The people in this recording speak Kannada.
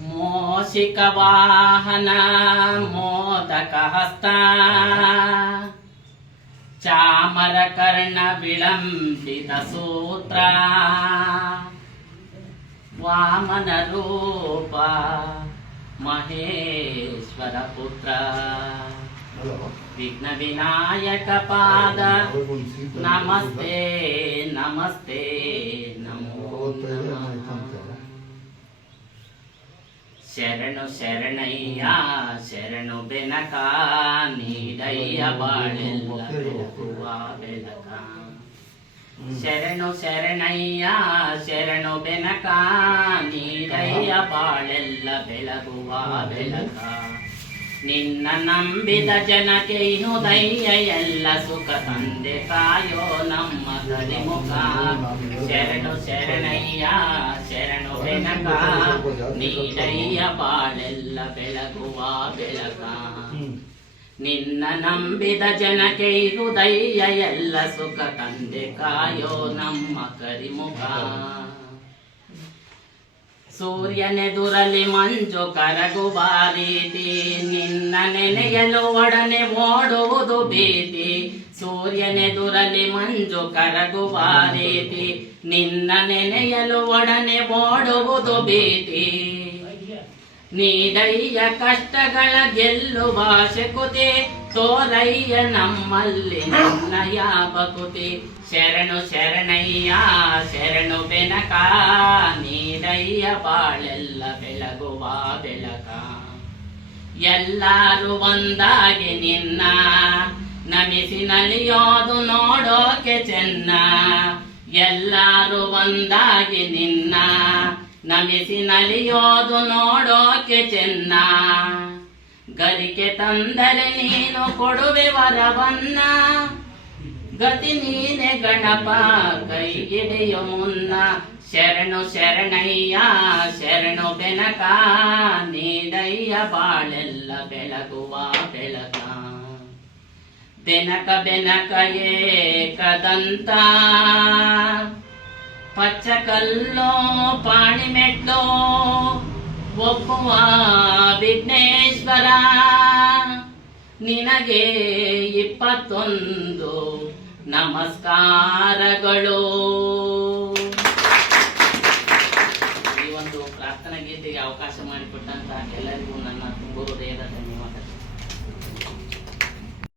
ಮೂಷಿಕ ವಾಹನ ಮೋದಕ ಹಸ್ತ ಚಾಮರ ಕರ್ಣ ವಿಳಂಬಿತ ಸೂತ್ರ ವಾಮನ ರೂಪ ಮಹೇಶ್ವರ ಪುತ್ರ ವಿಘ್ನ ವಿನಾಯಕ ಪಾದ ನಮಸ್ತೆ ನಮಸ್ತೆ ನಮೋ ಶರಣು ಶರಣಯ್ಯ ಶರಣು ಬೆನಕ ನೀಡಯ್ಯ ಬಾಳೆಲ್ಲ ಬೆಳಗುವ ಬೆಳಕ ಶರಣು ಶರಣಯ್ಯ ಶರಣು ಬೆನಕ ನೀಡಯ್ಯ ಬಾಳೆಲ್ಲ ಬೆಳಗುವ ಬೆಳಕ ನಿನ್ನ ನಂಬಿದ ಜನಕ್ಕೆ ಇನುದಯ್ಯ ಎಲ್ಲ ಸುಖ ತಂದೆ ಕಾಯೋ ನಮ್ಮ ಕರಿಮುಖ ಶರಣು ಶರಣಯ್ಯ ಶರಣು ಬೆನಕ ನೀಡಯ್ಯ ಬಾಳೆಲ್ಲ ಬೆಳಗುವ ಬೆಳಕ ನಿನ್ನ ನಂಬಿದ ಜನಕ್ಕೆ ಇರುದಯ್ಯ ಎಲ್ಲ ಸುಖ ತಂದೆ ಕಾಯೋ ನಮ್ಮ ಕರಿಮುಖ ಸೂರ್ಯನೆದುರಲಿ ಮಂಜು ಕರಗುವ ರೀತಿ ನಿನ್ನ ನೆನೆಯಲು ಒಡನೆ ಓಡುವುದು ಭೀತಿ ಸೂರ್ಯನೆದುರಲಿ ಮಂಜು ಕರಗುವ ರೀತಿ ನಿನ್ನ ನೆನೆಯಲು ಒಡನೆ ಓಡುವುದು ಭೀತಿ ನೀಡಯ್ಯ ಕಷ್ಟಗಳ ಗೆಲ್ಲುವ ಶಕುತಿ ತೋರಯ್ಯ ನಮ್ಮಲ್ಲಿ ನಿನ್ನಯ ಬಕುತಿ ಶರಣು ಶರಣಯ್ಯ ಶರಣು ಬೆನಕ ನೀಡಯ್ಯ ಬಾಳೆಲ್ಲ ಬೆಳಗುವ ಬೆಳಕ ಎಲ್ಲರೂ ಒಂದಾಗಿ ನಿನ್ನ ನಮಿಸಿ ನಲಿಯೋದು ನೋಡೋಕೆ ಚೆನ್ನ ಎಲ್ಲರೂ ಒಂದಾಗಿ ನಿನ್ನ ನಮಿಸಿ ನಲಿಯೋದು ನೋಡೋಕೆ ಚೆನ್ನ ಗರಿಕೆ ತಂದರೆ ನೀನು ಕೊಡುವೆ ವರವನ್ನ ಗತಿ ನೀನೆ ಗಣಪ ಕೈಗಿಡೆಯೋ ಮುನ್ನ ಶರಣು ಶರಣಯ್ಯ ಶರಣು ಬೆನಕ ನೀಡಯ್ಯ ಬಾಳೆಲ್ಲ ಬೆಳಗುವ ಬೆಳಕ ಬೆನಕ ಬೆನಕ ಏಕದಂತ ಪಚ್ಚಕಲ್ಲೋ ಪಾಣಿಮೆಟ್ಲೋ ಒಪ್ಪುವ ವಿಘ್ನೇಶ್ವರ ನಿನಗೆ 21 ನಮಸ್ಕಾರಗಳು. ಈ ಒಂದು ಪ್ರಾರ್ಥನಾ ಗೀತೆಗೆ ಅವಕಾಶ ಮಾಡಿಕೊಟ್ಟಂತ ಎಲ್ಲರಿಗೂ